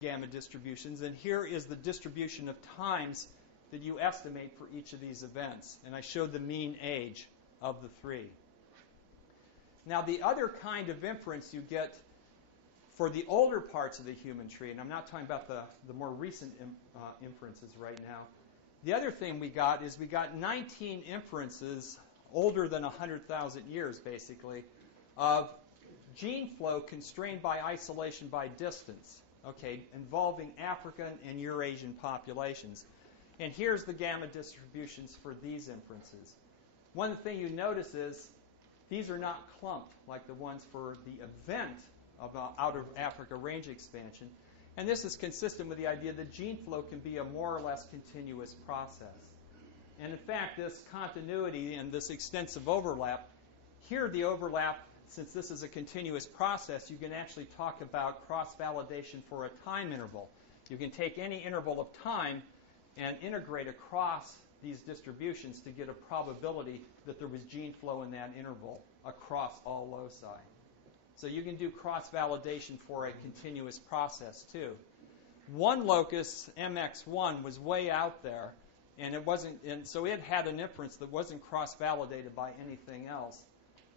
gamma distributions, and here is the distribution of times that you estimate for each of these events. And I showed the mean age of the three. Now, the other kind of inference you get for the older parts of the human tree, and I'm not talking about the more recent inferences right now, the other thing we got is we got 19 inferences older than 100,000 years, basically, of gene flow constrained by isolation by distance, okay, involving African and Eurasian populations. And here's the gamma distributions for these inferences. One thing you notice is these are not clumped like the ones for the event of out of Africa range expansion. And this is consistent with the idea that gene flow can be a more or less continuous process. And in fact, this continuity and this extensive overlap, here the overlap, since this is a continuous process, you can actually talk about cross-validation for a time interval. You can take any interval of time and integrate across these distributions to get a probability that there was gene flow in that interval across all loci. So you can do cross-validation for a continuous process too. One locus, MX1, was way out there, and it wasn't, and so it had an inference that wasn't cross-validated by anything else.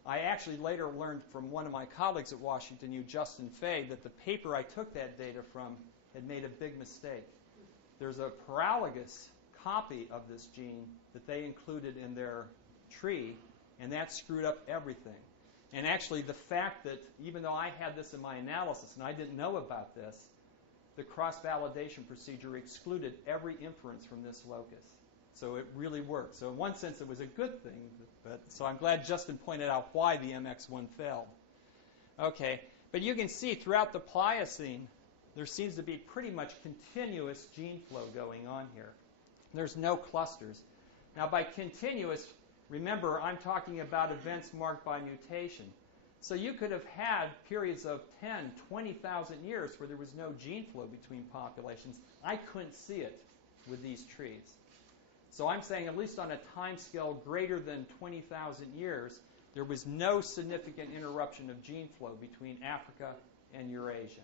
I actually later learned from one of my colleagues at Washington U, Justin Fay, that the paper I took that data from had made a big mistake. There's a paralogous copy of this gene that they included in their tree, and that screwed up everything. And actually, the fact that even though I had this in my analysis and I didn't know about this, the cross-validation procedure excluded every inference from this locus. So it really worked. So in one sense, it was a good thing. So I'm glad Justin pointed out why the MX1 failed. Okay, but you can see throughout the Pliocene, there seems to be pretty much continuous gene flow going on here. There's no clusters. Now, by continuous, remember, I'm talking about events marked by mutation. So you could have had periods of 10, 20,000 years where there was no gene flow between populations. I couldn't see it with these trees. So I'm saying, at least on a time scale greater than 20,000 years, there was no significant interruption of gene flow between Africa and Eurasia.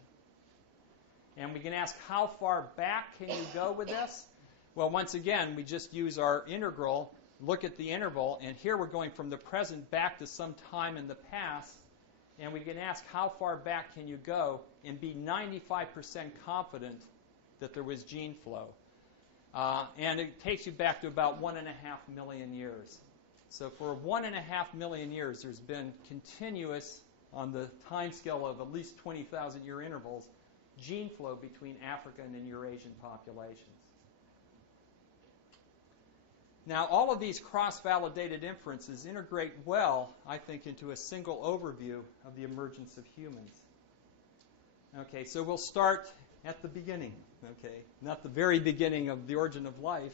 And we can ask, how far back can you go with this? Well, once again, we just use our integral, look at the interval, and here we're going from the present back to some time in the past, and we can ask, how far back can you go and be 95% confident that there was gene flow? And it takes you back to about 1.5 million years. So for 1.5 million years, there's been continuous, on the time scale of at least 20,000 year intervals, gene flow between African and Eurasian populations. Now, all of these cross-validated inferences integrate well, I think, into a single overview of the emergence of humans. Okay, so we'll start at the beginning, okay? Not the very beginning of the origin of life,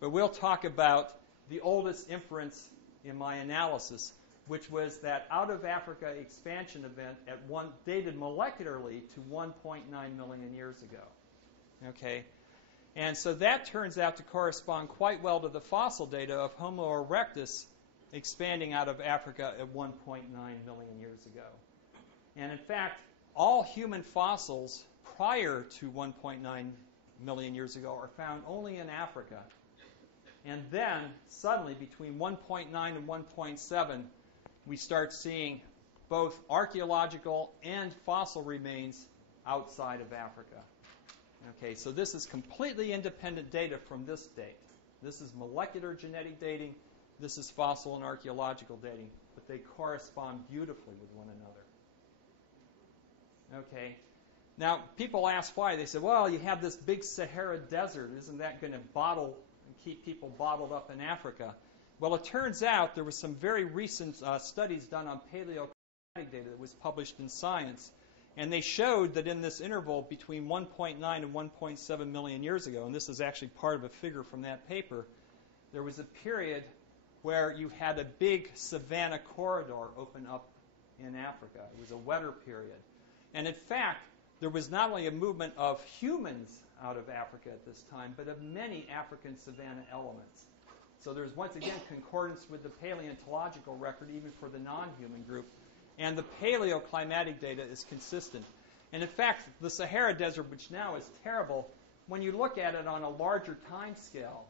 but we'll talk about the oldest inference in my analysis, which was that out-of-Africa expansion event dated molecularly to 1.9 million years ago. Okay? And so that turns out to correspond quite well to the fossil data of Homo erectus expanding out of Africa at 1.9 million years ago. And in fact, all human fossils prior to 1.9 million years ago are found only in Africa. And then, suddenly, between 1.9 and 1.7, we start seeing both archaeological and fossil remains outside of Africa. Okay, so this is completely independent data from this date. This is molecular genetic dating. This is fossil and archaeological dating. But they correspond beautifully with one another. Okay. Now, people ask why. They say, well, you have this big Sahara desert. Isn't that going to keep people bottled up in Africa? Well, it turns out there was some very recent studies done on paleoclimatic data that was published in Science. And they showed that in this interval between 1.9 and 1.7 million years ago, and this is actually part of a figure from that paper, there was a period where you had a big savanna corridor open up in Africa. It was a wetter period. And in fact, there was not only a movement of humans out of Africa at this time, but of many African savanna elements. So there's once again concordance with the paleontological record, even for the non-human group. And the paleoclimatic data is consistent. And in fact, the Sahara Desert, which now is terrible, when you look at it on a larger time scale,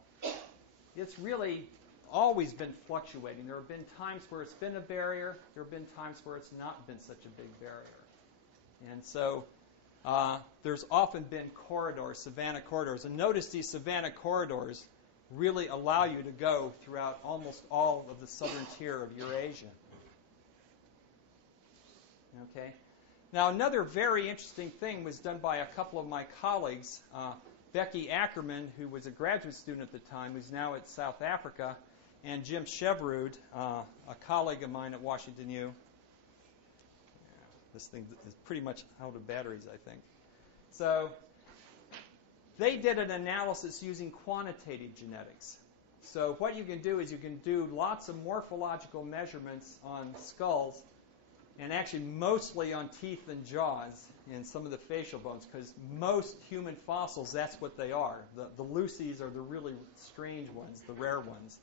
it's really always been fluctuating. There have been times where it's been a barrier. There have been times where it's not been such a big barrier. And so there's often been corridors, savanna corridors. And notice these savanna corridors really allow you to go throughout almost all of the southern tier of Eurasia. Okay. Now, another very interesting thing was done by a couple of my colleagues, Becky Ackerman, who was a graduate student at the time, who's now at South Africa, and Jim Chevroud, a colleague of mine at Washington U. This thing is pretty much out of batteries, I think. So they did an analysis using quantitative genetics. So what you can do is you can do lots of morphological measurements on skulls, and actually mostly on teeth and jaws and some of the facial bones, because most human fossils, that's what they are. The Lucies are the really strange ones, the rare ones.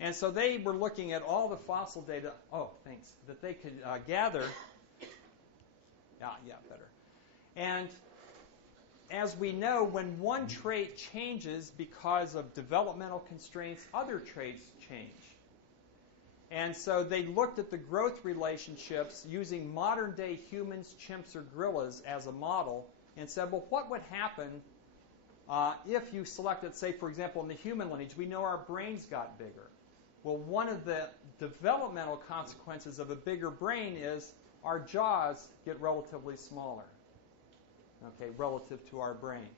And so they were looking at all the fossil data, that they could gather. Yeah, better. And as we know, when one trait changes because of developmental constraints, other traits change. And so they looked at the growth relationships using modern-day humans, chimps, or gorillas as a model and said, well, what would happen if you selected, say, for example, in the human lineage, we know our brains got bigger. Well, one of the developmental consequences of a bigger brain is our jaws get relatively smaller, okay, relative to our brain.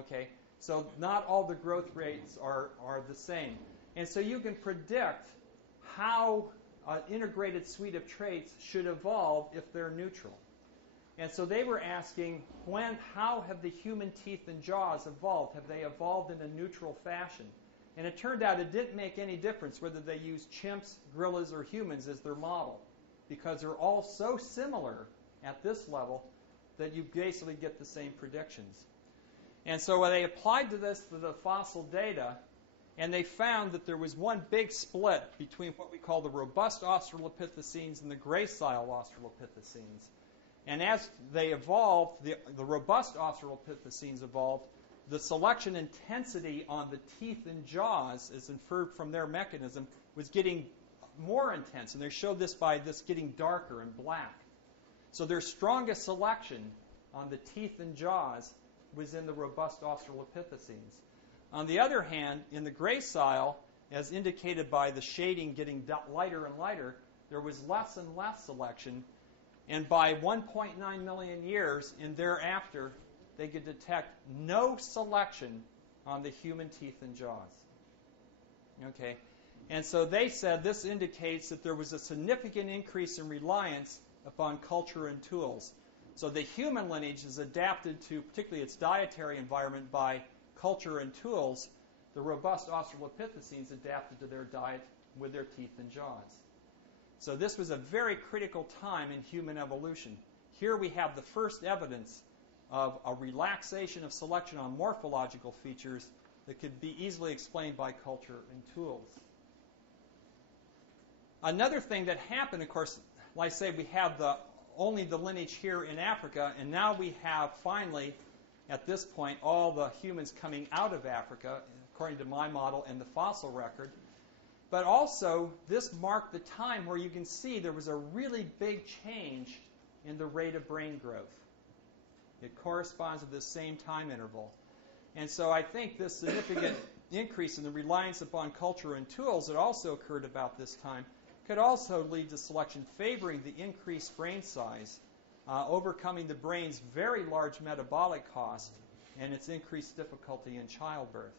Okay, so not all the growth rates are the same. And so you can predict how an integrated suite of traits should evolve if they're neutral. And so they were asking, how have the human teeth and jaws evolved? Have they evolved in a neutral fashion? And it turned out it didn't make any difference whether they used chimps, gorillas, or humans as their model, because they're all so similar at this level that you basically get the same predictions. And so when they applied to this to the fossil data, and they found that there was one big split between what we call the robust Australopithecines and the gracile Australopithecines. And as they evolved, the robust Australopithecines evolved, the selection intensity on the teeth and jaws, as inferred from their mechanism, was getting more intense. And they showed this by this getting darker and black. So their strongest selection on the teeth and jaws was in the robust Australopithecines. On the other hand, in the gracile, as indicated by the shading getting lighter and lighter, there was less and less selection. And by 1.9 million years and thereafter, they could detect no selection on the human teeth and jaws. Okay, and so they said this indicates that there was a significant increase in reliance upon culture and tools. So the human lineage is adapted to particularly its dietary environment by culture and tools. The robust Australopithecines adapted to their diet with their teeth and jaws. So this was a very critical time in human evolution. Here we have the first evidence of a relaxation of selection on morphological features that could be easily explained by culture and tools. Another thing that happened, of course, like I say, we have only the lineage here in Africa, and now we have finally, at this point, all the humans coming out of Africa, according to my model and the fossil record. But also, this marked the time where you can see there was a really big change in the rate of brain growth. It corresponds to this same time interval. And so I think this significant increase in the reliance upon culture and tools that also occurred about this time could also lead to selection favoring the increased brain size, overcoming the brain's very large metabolic cost and its increased difficulty in childbirth.